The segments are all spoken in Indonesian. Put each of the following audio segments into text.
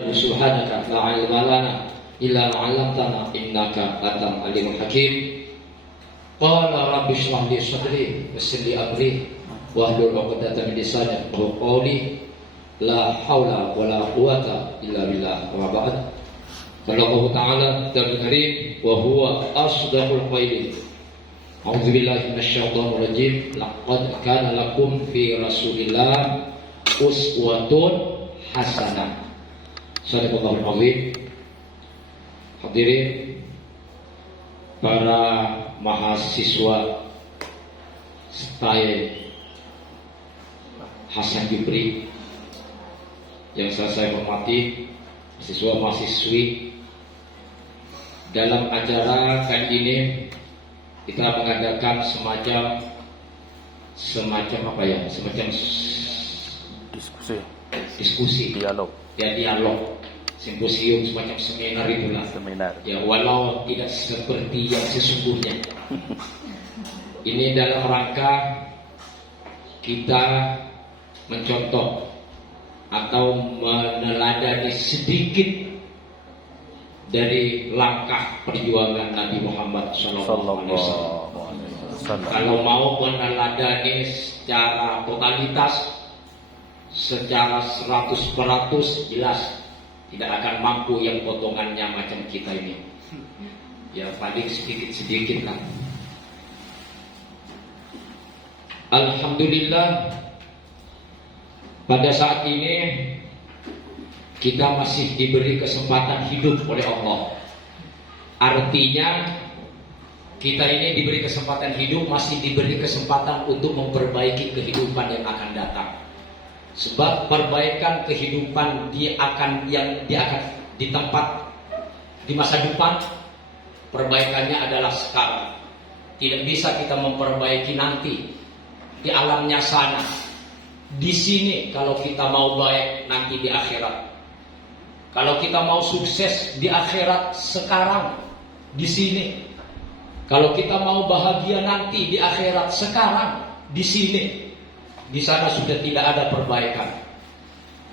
Subhanaka la ilma lana illa ma 'allamtana innaka antal alimul hakim. Qala rabbi shrah li sadri wa yassir li amri wahlul 'uqdatam min lisani yafqahu qawli. La haula wala quwata illa billah. Wa ba'd. Qala Allah Ta'ala Al-Karim wa huwa asdaqul qailin. A'udzu billahi minasyaitonir rajim. Laqad kana lakum fi Rasulillah uswatun hasanah. Sadaqallahul azim. Hadirin para mahasiswa STAE Hasan Jupri yang saya hormati, mahasiswa-mahasiswi, dalam acara kali ini kita mengadakan semacam diskusi, dialog, simposium, semacam seminar itulah. Ya, walau tidak seperti yang sesungguhnya. Ini dalam rangka kita mencontoh atau meneladani sedikit dari langkah perjuangan Nabi Muhammad SAW. Kalau mau meneladani secara totalitas, secara 100% jelas tidak akan mampu yang potongannya macam kita ini. Ya paling sedikit-sedikit lah. Alhamdulillah, pada saat ini kita masih diberi kesempatan hidup oleh Allah. Artinya kita ini diberi kesempatan hidup, masih diberi kesempatan untuk memperbaiki kehidupan yang akan datang. Sebab perbaikan kehidupan dia akan di tempat di masa depan, perbaikannya adalah sekarang. Tidak bisa kita memperbaiki nanti di alamnya sana. Di sini kalau kita mau baik nanti di akhirat. Kalau kita mau sukses di akhirat sekarang di sini. Kalau kita mau bahagia nanti di akhirat sekarang di sini. Di sana sudah tidak ada perbaikan.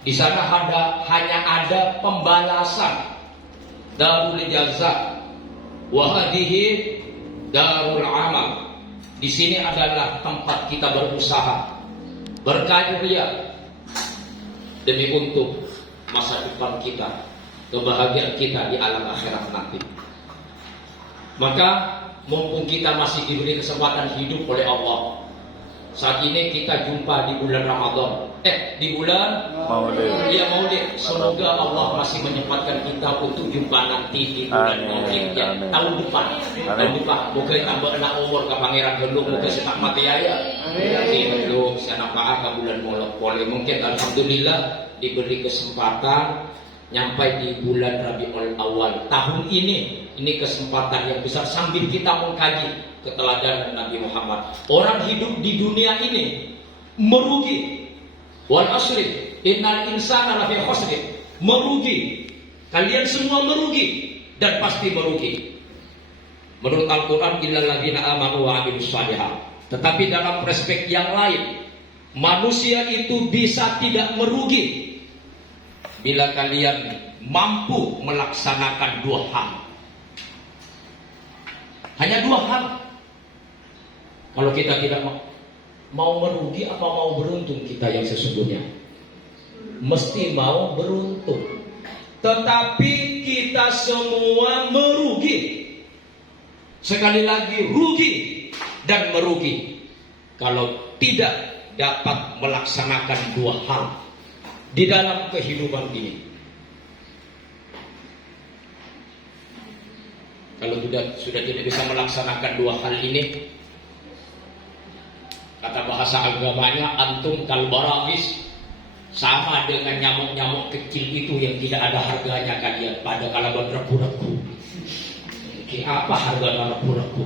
Di sana hanya ada pembalasan. Darul jaza wa hadhihi darul amal. Di sini adalah tempat kita berusaha, berkarya demi untuk masa depan kita, kebahagiaan kita di alam akhirat nanti. Maka mumpung kita masih diberi kesempatan hidup oleh Allah, saat ini kita jumpa di bulan Ramadan. Di bulan Maulid. Semoga Allah masih menyempatkan kita untuk jumpa nanti di bulan Maulid ya. Tahun depan. Moga tambah anak umur ke pangeran gelung, moga setak mati aya. Amin. Gelung sana Pak ke bulan Maulid. Mungkin alhamdulillah diberi kesempatan nyampai di bulan Rabiul Awal tahun ini. Ini kesempatan yang besar sambil kita mengkaji keteladanan Nabi Muhammad. Orang hidup di dunia ini merugi. Wal asri innal insana lafi khusr. Merugi. Kalian semua merugi dan pasti merugi. Menurut Al-Qur'an illal ladzina amanu wa 'amilus shalihat. Tetapi dalam perspektif yang lain, manusia itu bisa tidak merugi bila kalian mampu melaksanakan dua hal. Hanya dua hal. Kalau kita tidak mau merugi apa mau beruntung kita yang sesungguhnya? Mesti mau beruntung. Tetapi kita semua merugi. Sekali lagi rugi dan merugi kalau tidak dapat melaksanakan dua hal di dalam kehidupan ini. Kalau sudah tidak bisa melaksanakan dua hal ini, kata bahasa agamanya antum kalbaragis, sama dengan nyamuk-nyamuk kecil itu yang tidak ada harganya kalian pada kalaban rebu-rebu. Apa harga rebu-rebu?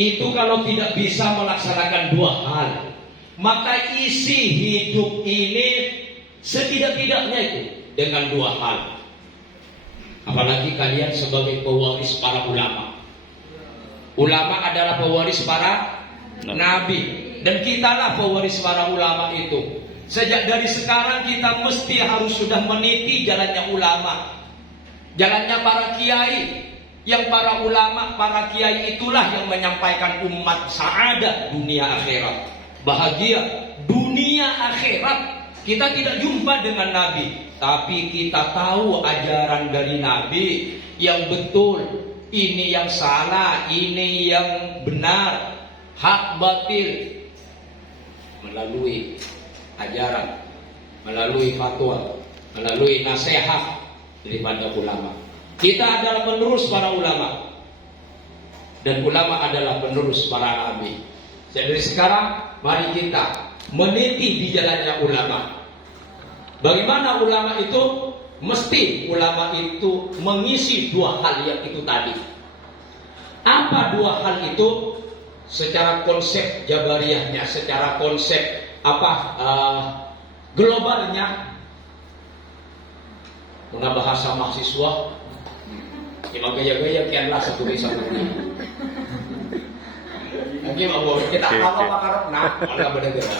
Itu kalau tidak bisa melaksanakan dua hal, maka isi hidup ini setidak-tidaknya itu dengan dua hal. Apalagi kalian sebagai pewaris para ulama. Ulama adalah pewaris para nabi. Dan kitalah pewaris para ulama itu. Sejak dari sekarang kita mesti harus sudah meniti jalannya ulama, jalannya para kiai. Yang para ulama, para kiai itulah yang menyampaikan umat sa'adah dunia akhirat, bahagia dunia akhirat. Kita tidak jumpa dengan Nabi, tapi kita tahu ajaran dari Nabi yang betul, ini yang salah, ini yang benar, hak batil, melalui ajaran, melalui fatwa, melalui nasihat daripada ulama. Kita adalah penerus para ulama, dan ulama adalah penerus para nabi. Jadi sekarang mari kita meniti di jalannya ulama. Bagaimana ulama itu? Mesti ulama itu mengisi dua hal yang itu tadi. Apa dua hal itu? Secara konsep jabariyahnya, secara konsep globalnya. Guna bahasa mahasiswa, cuma gaya-gaya kianlah satu bisa begini. Lagi mau kita apa karena malah beda-beda.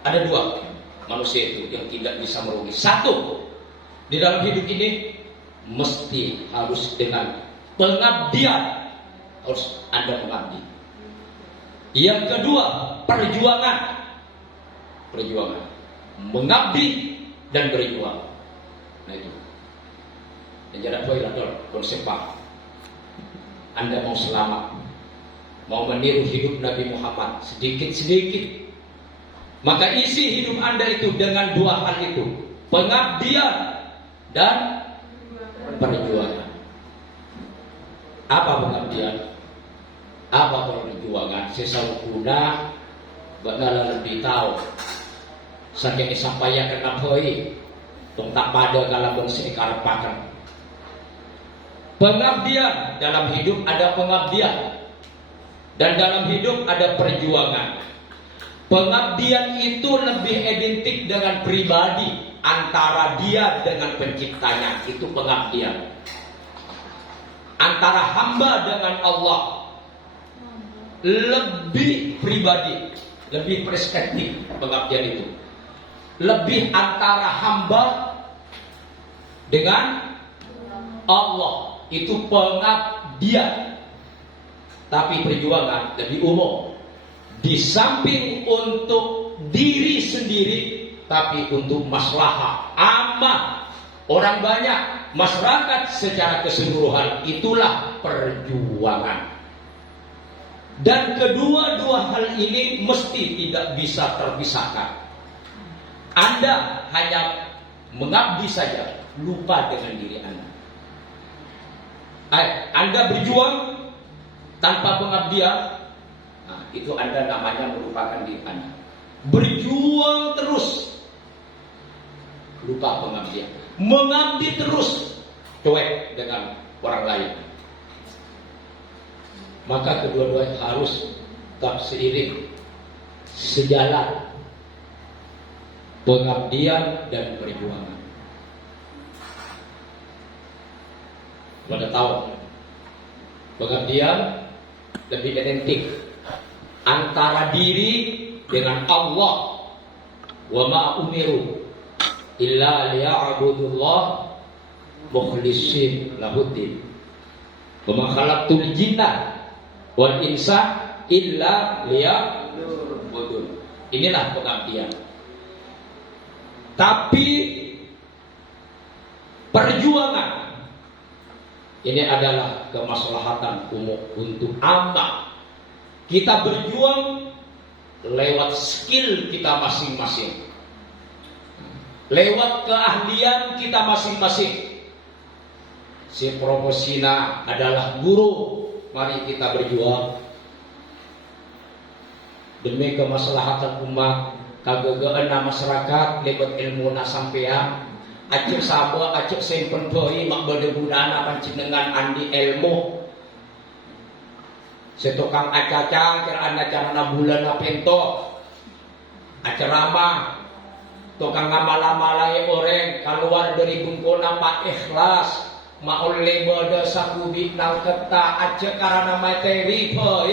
Ada dua manusia itu yang tidak bisa merugi. Satu, di dalam hidup ini mesti harus dengan pengabdian, harus ada pengabdi. Yang kedua, perjuangan, mengabdi dan berjuang. Nah itu. Dan jangan boleh konsep Pak. Anda mau selamat, mau meniru hidup Nabi Muhammad sedikit-sedikit, maka isi hidup Anda itu dengan dua hal itu, pengabdian dan perjuangan. Apa pengabdian? Apa perjuangan? Sesungguhnya bakal lebih tahu. Saking disampaikan kenapa tong tak pada kalau bangsa dikarepakan. Pengabdian, dalam hidup ada pengabdian, dan dalam hidup ada perjuangan. Pengabdian itu lebih identik dengan pribadi, antara dia dengan penciptanya, itu pengabdian. Antara hamba dengan Allah, lebih pribadi, lebih perspektif pengabdian itu. Lebih antara hamba dengan Allah, itu pengabdian. Tapi perjuangan lebih umum. Di samping untuk diri sendiri, tapi untuk maslahah ammah, orang banyak, masyarakat secara keseluruhan, itulah perjuangan. Dan kedua-dua hal ini mesti tidak bisa terpisahkan. Anda hanya mengabdi saja, lupa dengan diri Anda. Anda berjuang tanpa pengabdian, nah, itu Anda namanya melupakan diri Anda. Berjuang terus, lupa pengabdian. Mengabdi terus, cuek dengan orang lain. Maka kedua-duanya harus tak seiring, sejalan, pengabdian dan perjuangan. Pada tahu pengabdian lebih identik antara diri dengan Allah. Wa ma umiru illa liya'budullah mukhlishin lahuddin. Wa ma khalaqtul jinna wal insa illa liya'budun. Inilah pengabdian. Tapi perjuangan ini adalah kemaslahatan umum untuk ammah. Kita berjuang lewat skill kita masing-masing, lewat keahlian kita masing-masing. Si profesina adalah guru, mari kita berjuang demi kemaslahatan umat, kagagaana masyarakat lewat ilmu sampean. Acik sabo, acik simpen doi, mak berdegudana pancinengan andi ilmu. Setukang acacang, kerana carana bulan apento, acerama, tukang ngamal-amalai orang keluar dari bungkuna pak ikhlas, maulai bada sakubik nang keta acik karena materi boy.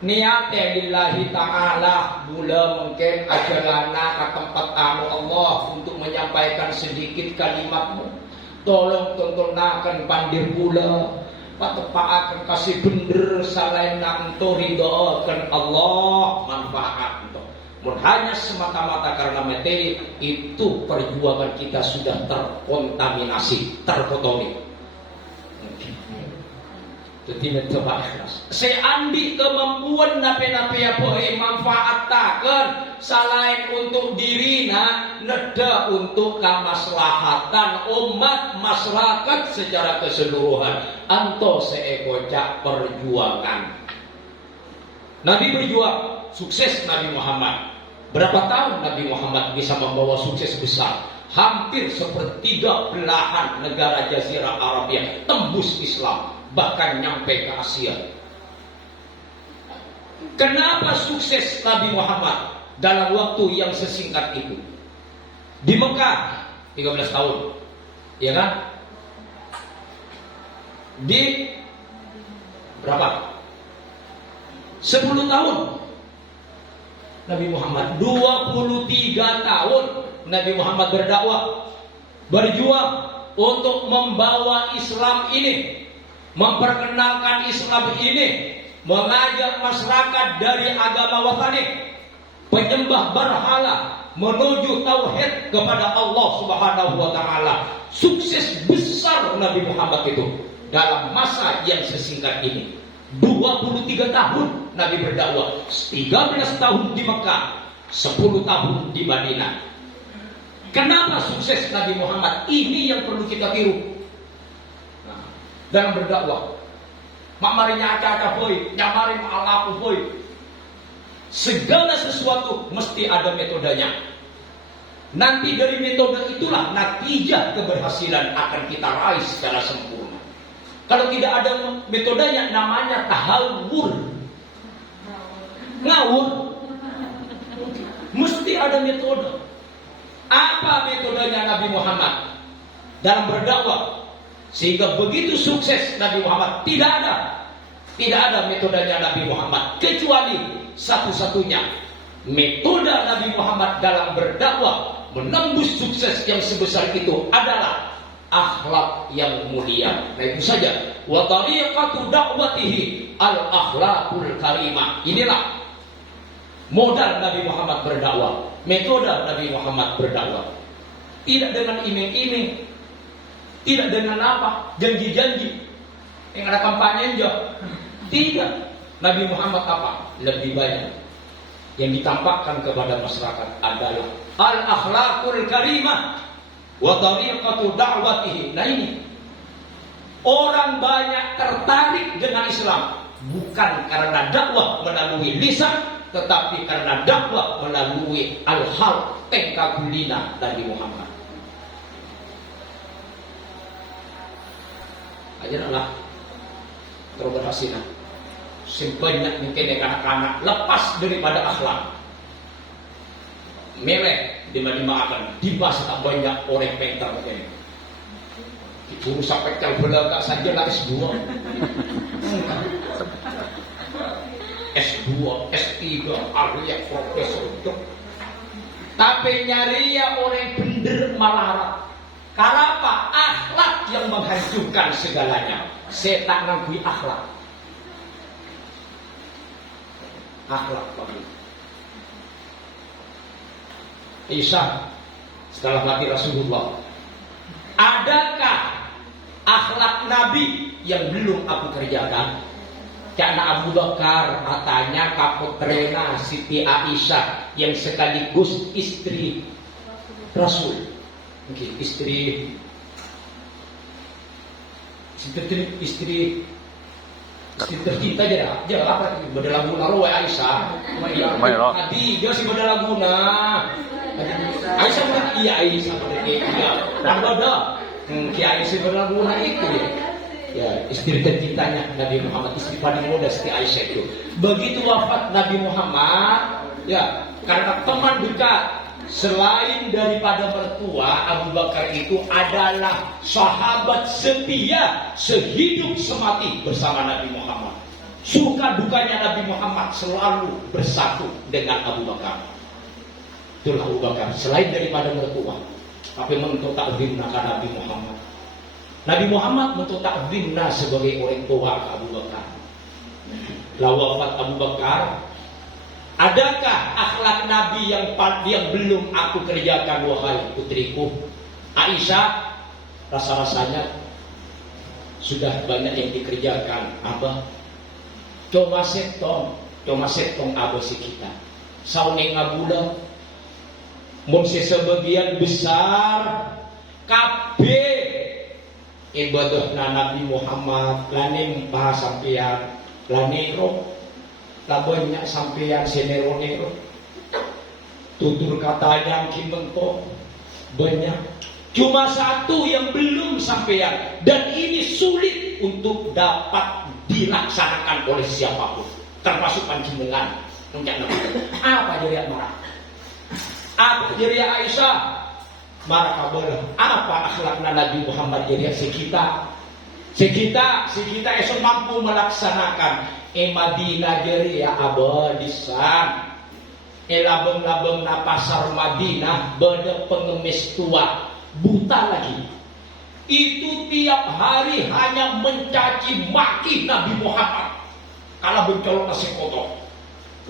niatnya lillahi ta'ala, mula mungkin ajalana ke tempat tamu Allah untuk menyampaikan sedikit kalimatmu. Tolong tuntunakan pandir pula, patepaakan kasih bener salain nanto ridhokan Allah manfaat untuk. Hanya semata-mata karena materi itu perjuangan kita sudah terkontaminasi, terkotori. Jadi mencoba ikhlas. Seandi kemampuan nape-nape apa manfaatakan selain untuk dirina, neda untuk kemaslahatan umat masyarakat secara keseluruhan. Anto seekocak perjuangan. Nabi berjuang, sukses Nabi Muhammad. Berapa tahun Nabi Muhammad bisa membawa sukses besar? Hampir sepertiga belahan negara Jazirah Arabia tembus Islam, bahkan nyampe ke Asia. Kenapa sukses Nabi Muhammad dalam waktu yang sesingkat itu? Di Mekah 13 tahun, ya kan? Di berapa? 10 tahun Nabi Muhammad, 23 tahun Nabi Muhammad berdakwah, berjuang untuk membawa Islam ini, memperkenalkan Islam ini, mengajak masyarakat dari agama wasani, penyembah berhala, menuju tauhid kepada Allah Subhanahu wa taala. Sukses besar Nabi Muhammad itu dalam masa yang sesingkat ini. 23 tahun Nabi berdakwah, 13 tahun di Mekah, 10 tahun di Madinah. Kenapa sukses Nabi Muhammad? Ini yang perlu kita tiru. Nah, dalam berdakwah, mak marinya aca-aca boy, nyamari ma'alaku boy. Segala sesuatu mesti ada metodenya. Nanti dari metode itulah natijah keberhasilan akan kita raih secara sempurna. Kalau tidak ada metodenya, namanya tahawur, ngawur. Mesti ada metode. Apa metodenya Nabi Muhammad dalam berdakwah sehingga begitu sukses Nabi Muhammad? Tidak ada metodenya Nabi Muhammad kecuali satu-satunya metode Nabi Muhammad dalam berdakwah menembus sukses yang sebesar itu adalah akhlak yang mulia. Nah itu saja. Wa tariqatu da'watihi al-akhlaqul karimah. Inilah modal Nabi Muhammad berdakwah, metode Nabi Muhammad berdakwah. Tidak dengan iming-iming, tidak dengan apa, janji-janji yang ada kampanye aja. Tidak. Nabi Muhammad apa? Lebih banyak yang ditampakkan kepada masyarakat adalah al-akhlaqul karimah wa tariqatu da'watihi. Nah ini orang banyak tertarik dengan Islam bukan karena dakwah melalui lisan, tetapi karena dakwah melalui al-hal tekabulina Nabi Muhammad. Ajarlah terberhasil sebanyak mungkin anak-anak lepas daripada akhlak. Melek dimakan dibahas tak banyak orang pintar begini. Disuruh sampai calbela tak saja lah S2. S2, S3, ahli profesor itu. Tapi nyari ya orang bener malah. Kenapa? Akhlak yang menghancurkan segalanya. Setan ngangguin akhlak. Akhlak bagi Isa setelah mati Rasulullah, adakah akhlak Nabi yang belum aku kerjakan? Karena Abu Bakar katanya kaputrena Siti Aisyah yang sekaligus istri Rasul, mungkin istri tercinta aja apa beda laguna roe Aisyah Khadijah si beda laguna Aisyah bukan iya Aisyah iya dan beda Kiai si beda laguna itu ya istri tercintanya Nabi Muhammad, istri paling muda Siti Aisyah itu. Begitu wafat Nabi Muhammad ya karena teman dekat selain daripada mertua, Abu Bakar itu adalah sahabat setia sehidup semati bersama Nabi Muhammad. Suka dukanya Nabi Muhammad selalu bersatu dengan Abu Bakar. Itulah Abu Bakar, selain daripada mertua, tapi menuntut takzimna ke Nabi Muhammad. Nabi Muhammad menuntut takzimna sebagai orang tua ke Abu Bakar. Lah wafat Abu Bakar, adakah akhlak Nabi yang belum aku kerjakan wahai putriku Aisyah? Rasa-rasanya sudah banyak yang dikerjakan, Abah. Coba setong Abah si kita. Saune ngabula mun sebagian besar kabeh ibadahna Nabi Muhammad laning para sampeyan lanero labanyak sampeyan senero-nero tutur kata yang kimengko banyak, cuma satu yang belum sampeyan dan ini sulit untuk dapat dilaksanakan oleh siapapun termasuk panjenengan. Apa jadi marah? Apa jadi Aisyah? Marah kabar. Apa akhlakna Nabi Muhammad jadi kita esok mampu melaksanakan Madinah jadi abadisan. Labeng-labeng na pasar Madinah beda pengemis tua buta lagi. Itu tiap hari hanya mencaci maki Nabi Muhammad. Kalau bencolok nasi kotor.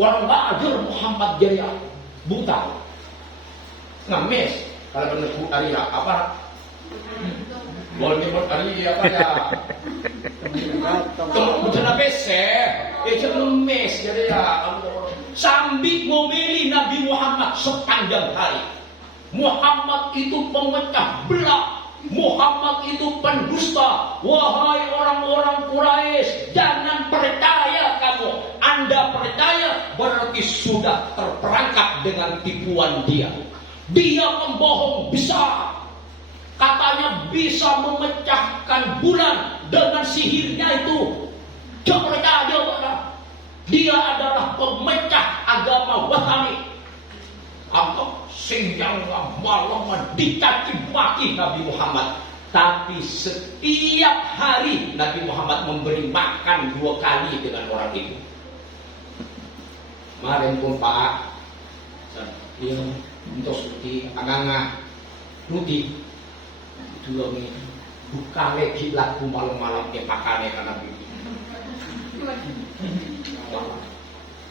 Orang nggak ajar Muhammad jadi buta. Ngames. Kalau benar Arya apa? Boleh nyebut Arya apa ya? Kalau betul bese, ngemes jadi ya. Sambil ngomeli Nabi Muhammad sepanjang hari. Muhammad itu pemecah belah. Muhammad itu pendusta. Wahai orang-orang Quraisy, jangan percaya kamu. Anda percaya berarti sudah terperangkap dengan tipuan dia. Dia pembohong besar. Katanya bisa memecahkan bulan dengan sihirnya itu. Jangan percaya. Dia adalah pemecah agama Wathani. Apa sehingga malam dicaci maki Nabi Muhammad. Tapi setiap hari Nabi Muhammad memberi makan 2 kali dengan orang itu. Kemarin pun Pak dia untuk suti anganga Rudi itu lagi buka lagi laku malam-malam dia pakai karena Nabi.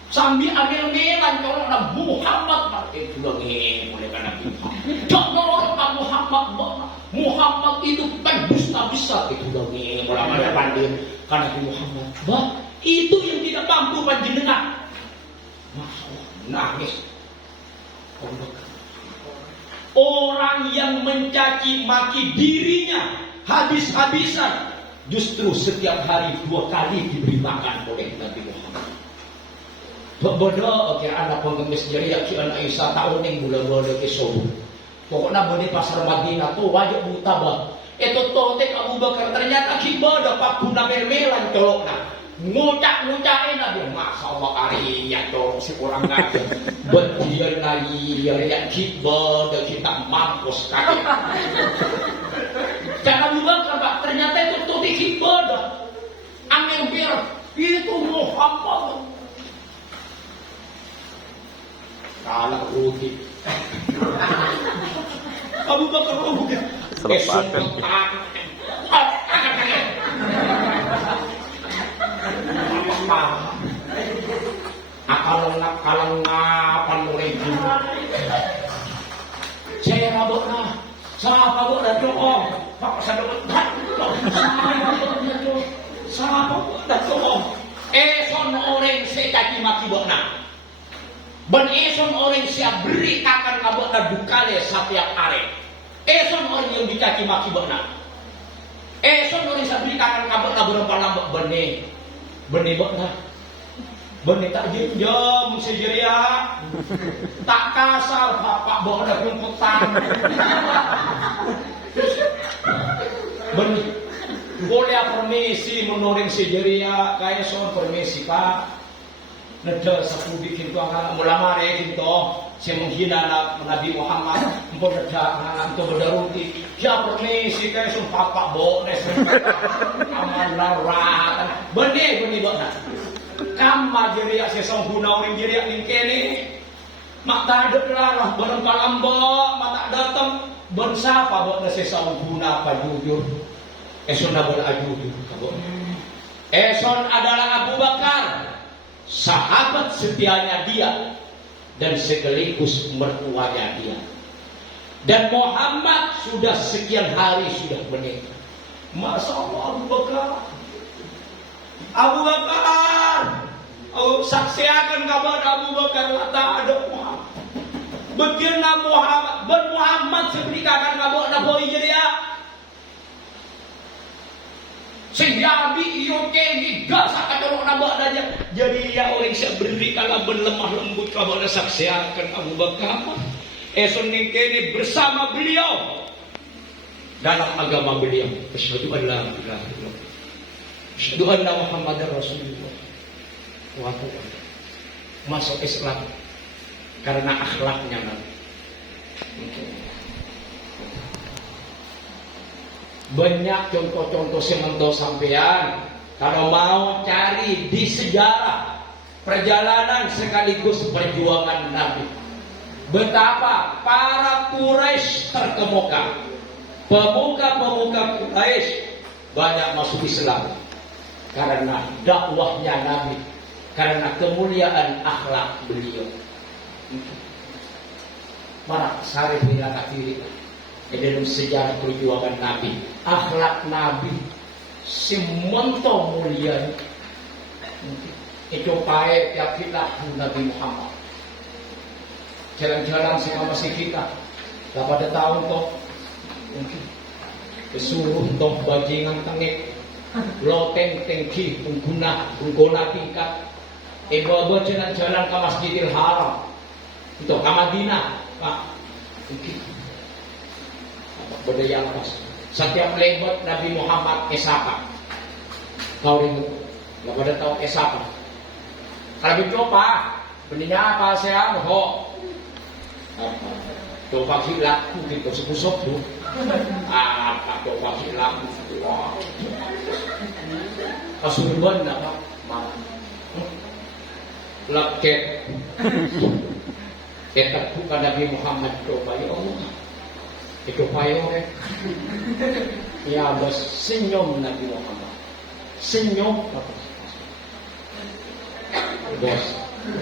Sambil ambil-amilan kalau ada Muhammad itu lagi mulai karena Nabi. Jangan orang Muhammad itu pendusta besar itu lagi mulai pandai karena Nabi Muhammad. Bah itu yang tidak mampu panjenengan. Masalah nangis. Orang yang mencaci maki dirinya habis-habisan justru setiap hari 2 kali diberi makan oleh Nabi Muhammad. Bodoh kira anak pengemis jadi ya kira Aisyah tahun yang bulan-bulan ke sobu. Pokoknya beli pasar Madinah tuh wajib buta bah. Itu totek Abu Bakar ternyata kibadah pak guna bermelan colokna. Ngucak-ngucakin Nabi. Masya Allah karinya colok si orang ngaji. Berdian lagi ya kibadah kita mampus kaki. Karena Abu Bakar pak ternyata itu totek kibadah. Ambil bir itu Muhammad. Kalah Rudi. Abu Bakar Rudi. Selepaskan. Akalang ngapan mulai juga. Saya rabokna. Siapa bu dan doa? Pak sadok. Siapa bu dan doa? Son orang sekaki maki bokna. Ben eson orang siap beri akan ngabokna dukale setiap hari. Eson orang yang dicaci maki bokna. Eson orang siap beri akan ngabokna berapa lambak benih bokna. Benih tak jam sejeria. Tak kasar bapak bokna rumputan. Benih. Boleh permisi menurun sejeria kayak son permisi pak. Nada satu bikin tu anak ulama re gitu, saya menghina Nabi Muhammad, empon nada anak itu berdaruti, ya permisi kayak sumpah pak bo, amal larat, benih bokna. Kama jeriak sesong guna orang jeriak ning kene. Mak tadek larah bareng palambok, mak tak datang ben sapa bok na sesong guna apa jujur. Eson adalah ajujur kabok. Eson adalah Abu Bakar, sahabat setianya dia dan sekaligus mertuanya dia. Dan Muhammad sudah sekian hari sudah menikah. Masya Allah Abu Bakar. Abu Bakar. Oh, saksiakan kabar Abu Bakar tak ada Muhammad. Betina Muhammad. Ben Muhammad sebenikakan kabar na boy jadi ya. Sejabi iyo kengi gasa kadang nambah aja. Jadi ya orang siap berdiri kalau berlemah lembut kabar saksiakan Abu Bakar. Eson kini bersama beliau dalam agama beliau. Asyhadu an la ilaha illallah. Asyhadu anna Muhammadar Rasulullah. Masuk Islam karena akhlaknya Nabi. Banyak contoh-contoh sementara sampean kalau mau cari di sejarah perjalanan sekaligus perjuangan Nabi. Betapa para Quraisy terkemuka, pemuka-pemuka Quraisy banyak masuk Islam karena dakwahnya Nabi, karena kemuliaan akhlak beliau. Para sari bila kafiri dalam sejarah perjuangan Nabi, akhlak Nabi semonto mulia. Itu pae tiap kita Nabi Muhammad. Jalan-jalan sama masih kita. Tak pada tahun toh mungkin kesuruh toh bajingan tengik loteng tengki pengguna tingkat. Ibu-ibu jalan-jalan ke Masjidil Haram. Itu ke Madinah, Pak. Mungkin budaya lepas. Setiap lewat Nabi Muhammad esapa. Kau rindu, nggak pada tahu esapa. Kalau bercoba, benihnya apa saya mau? Coba hilang, gitu sepusuk tuh. Apa coba hilang? Kasurban apa? Laket. Kita bukan Nabi Muhammad coba ya Allah. Itu payung ya bos senyum Nabi Muhammad. Senyum apa? Bos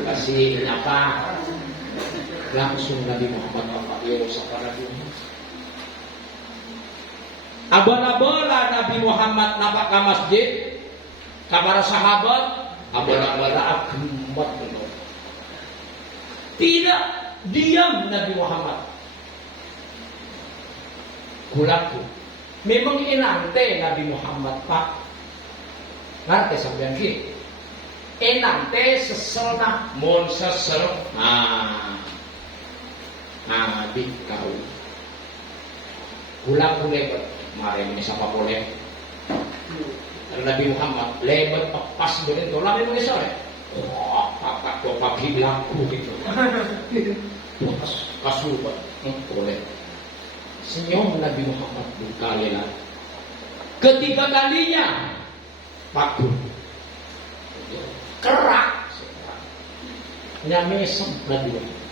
kasih apa? Langsung Nabi Muhammad apa? Ya sekarang ini. Abala-bala Nabi Muhammad nampak ke masjid, kabar sahabat, abala-bala agemat itu. Tidak diam Nabi Muhammad. Kulaku. Memang enante Nabi Muhammad Pak. Ngerti sampean ki? Enante seselna mon sesel. Nabi kau. Kulaku lebat. Mari ini siapa boleh? Nabi Muhammad lebat pas begitu. Lah memang sore. Oh, kakak bapak bilangku gitu. Kasubat. Boleh. Senyum Nabi Muhammad berkali lagi. Ketiga kalinya pakun, kerak, nyamesem Nabi Muhammad.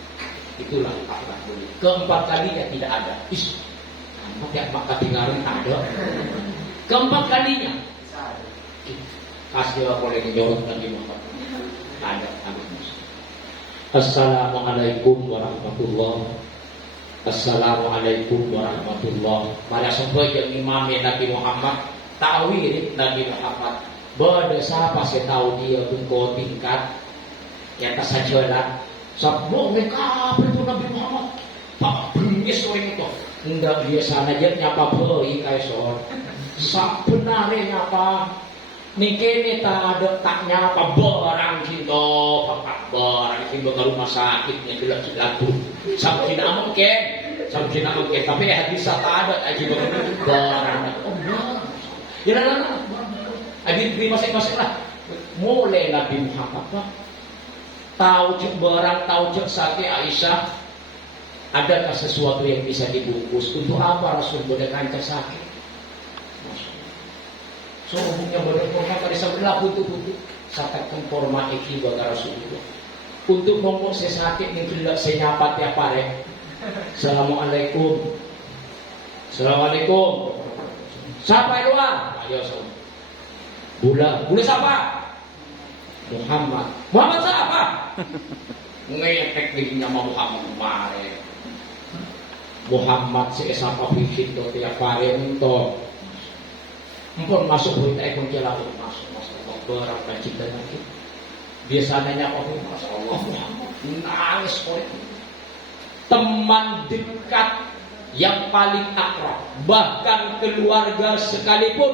Itulah akhlak beliau. Keempat kalinya tidak ada. Pakai maka tinggalin ada. Keempat kalinya kasih boleh dijawab Nabi Muhammad. Ada. Assalamualaikum warahmatullahi wabarakatuh. Assalamualaikum warahmatullahi wabarakatuh. Pada semua yang imam Nabi Muhammad ta'wil Nabi Muhammad. Bada siapa saya tahu dia tunggu tingkat yang tak sajalah. Sabuk mereka itu Nabi Muhammad. Pak bengis orang itu. Enggak biasa aja nyapa beri kaisor. Sebenarnya nyapa. Niki tak ada tak nyapa barang gitu, papak barang itu ke rumah sakitnya gelap-gelap tuh. Sampai tidak mungkin. Tapi hadis tak ada aja barang. Oh benar. Ya lah. Hadis di masing-masing lah. Mulai Nabi Muhammad Pak. Tahu cek barang, tahu cek sakit Aisyah. Adakah sesuatu yang bisa dibungkus? Untuk apa Rasul berdekat sakit? Soalnya berdekat dari sebelah butuh. sampai temporma iki baga Rasulullah. Untuk ngomong saya sakit nih tidak saya nyapa tiap hari. Assalamualaikum. Assalamualaikum. Siapa luar? Ayo so. Bula siapa? Muhammad. Muhammad siapa? Ngepek dirinya Muhammad kemarin. Muhammad si siapa bikin tuh tiap hari untuk. Empun masuk berita ekon jalan masuk berapa cinta lagi. Biasanya apa? Masya Allah Muhammad nangis korek. Teman dekat yang paling akrab, bahkan keluarga sekalipun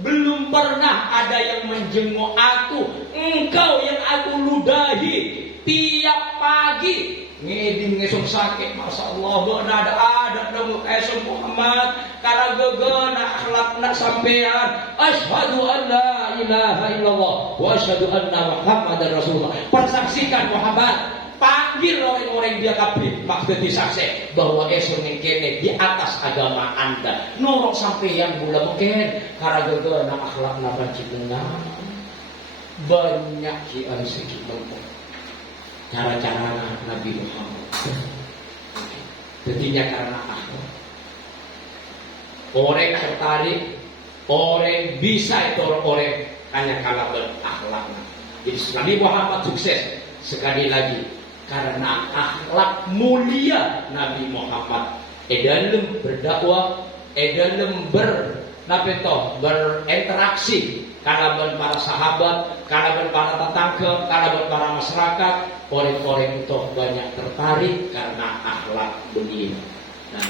belum pernah ada yang menjenguk aku. Engkau yang aku ludahi tiap pagi. Ngeding ngesong sakit, Masya Allah, gak ada dong esok Muhammad. Karena gegana akhlak nak sampean. Asyhadu an la ilaha illallah wa asyhadu anna Muhammadar Rasulullah. Persaksikan Muhammad. Panggil orang-orang dia kafir, maksud disaksi bahwa esok kene di atas agama Anda. Norok sampean gula mungkin karena gegana akhlak nak panjenengan. Banyak kiai sekitar cara-cara Nabi Muhammad. Tentunya karena akhlak. Orang tertarik, orang bisa itu orang hanya kalau berakhlak. Jadi Nabi Muhammad sukses sekali lagi karena akhlak mulia Nabi Muhammad. Dalam berdakwah, dalam berinteraksi, kalaban para sahabat, kalaban para tetangga, kalaban para masyarakat, orang-orang itu banyak tertarik karena akhlak beliau. Nah,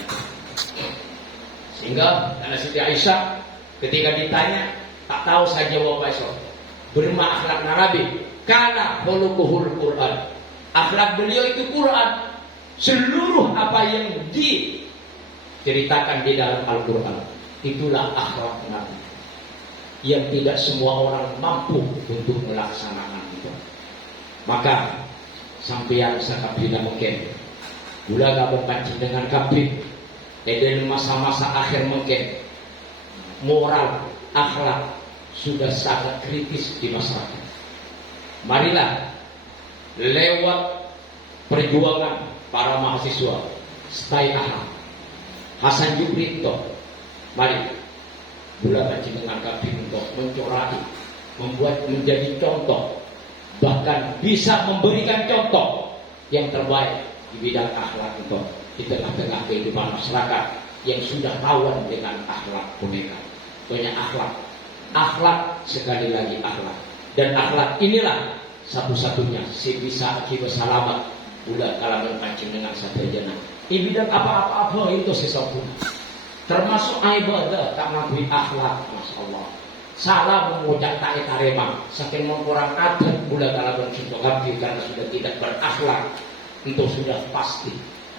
sehingga karena Siti Aisyah ketika ditanya tak tahu saja jawab Aisyah. Berma akhlak Nabi karena khuluquhul Quran. Akhlak beliau itu Quran. Seluruh apa yang diceritakan di dalam Al-Quran itulah akhlak Nabi yang tidak semua orang mampu untuk melaksanakan itu. Maka sampeyan sakabila mungkin gula gabung kancing dengan kabin dan masa-masa akhir mungkin moral akhlak sudah sangat kritis di masyarakat. Marilah lewat perjuangan para mahasiswa stay akhlak Hasan Jubrito, mari gula kancing dengan kabin untuk mencorai, membuat menjadi contoh, bahkan bisa memberikan contoh yang terbaik di bidang akhlak itu di tengah-tengah kehidupan masyarakat yang sudah rawan dengan akhlak boneka. Banyak akhlak sekali lagi akhlak, dan akhlak inilah satu-satunya si bisa akibat selamat bulan kalangan kancing dengan satu jana. Di bidang apa-apa itu sesuatu, termasuk ibadah tak mengakui akhlak, Masya Allah. Salah mengucap tak tarema, saking mengkurang adat bulan kalangan cinta hati karena sudah tidak berakhlak, itu sudah pasti.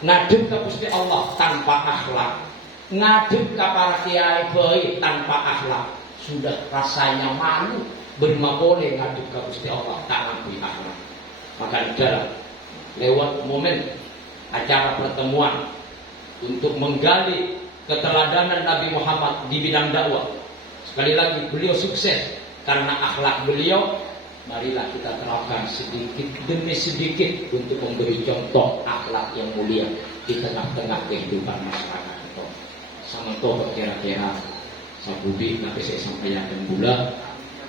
Ngadep ke Gusti Allah tanpa akhlak, ngadep ke para kiai baik tanpa akhlak, sudah rasanya malu bermakole ngadep ke Gusti Allah tak mengakui akhlak. Maka adalah lewat momen acara pertemuan untuk menggali keteladanan Nabi Muhammad di bidang dakwah. Sekali lagi beliau sukses karena akhlak beliau. Marilah kita terapkan sedikit demi sedikit untuk memberi contoh akhlak yang mulia di tengah-tengah kehidupan masyarakat itu. Sama toh kira-kira sabudi nanti saya sampaikan pula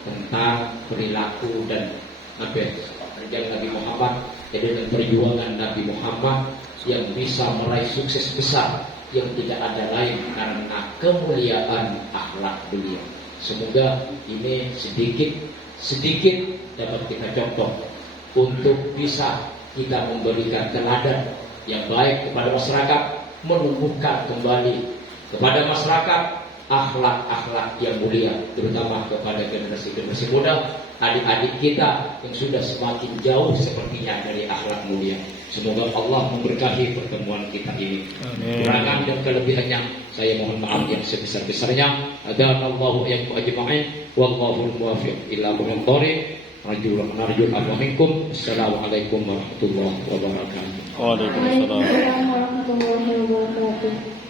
tentang perilaku dan kerjaan Nabi Muhammad dan perjuangan Nabi Muhammad yang bisa meraih sukses besar yang tidak ada lain karena kemuliaan akhlak beliau. Semoga ini sedikit dapat kita contoh untuk bisa kita memberikan teladan yang baik kepada masyarakat, menumbuhkan kembali kepada masyarakat akhlak-akhlak yang mulia, terutama kepada generasi-generasi muda, adik-adik kita yang sudah semakin jauh sepertinya dari akhlak mulia. Semoga Allah memberkahi pertemuan kita ini. Kekurangan dan kelebihannya saya mohon maaf yang sebesar-besarnya. Adallahu yang ajma'in wallahu muwaffiq ila aqwamit thoriq. Narjul afwa minkum. Assalamualaikum warahmatullahi wabarakatuh. Waalaikumsalam warahmatullahi wabarakatuh.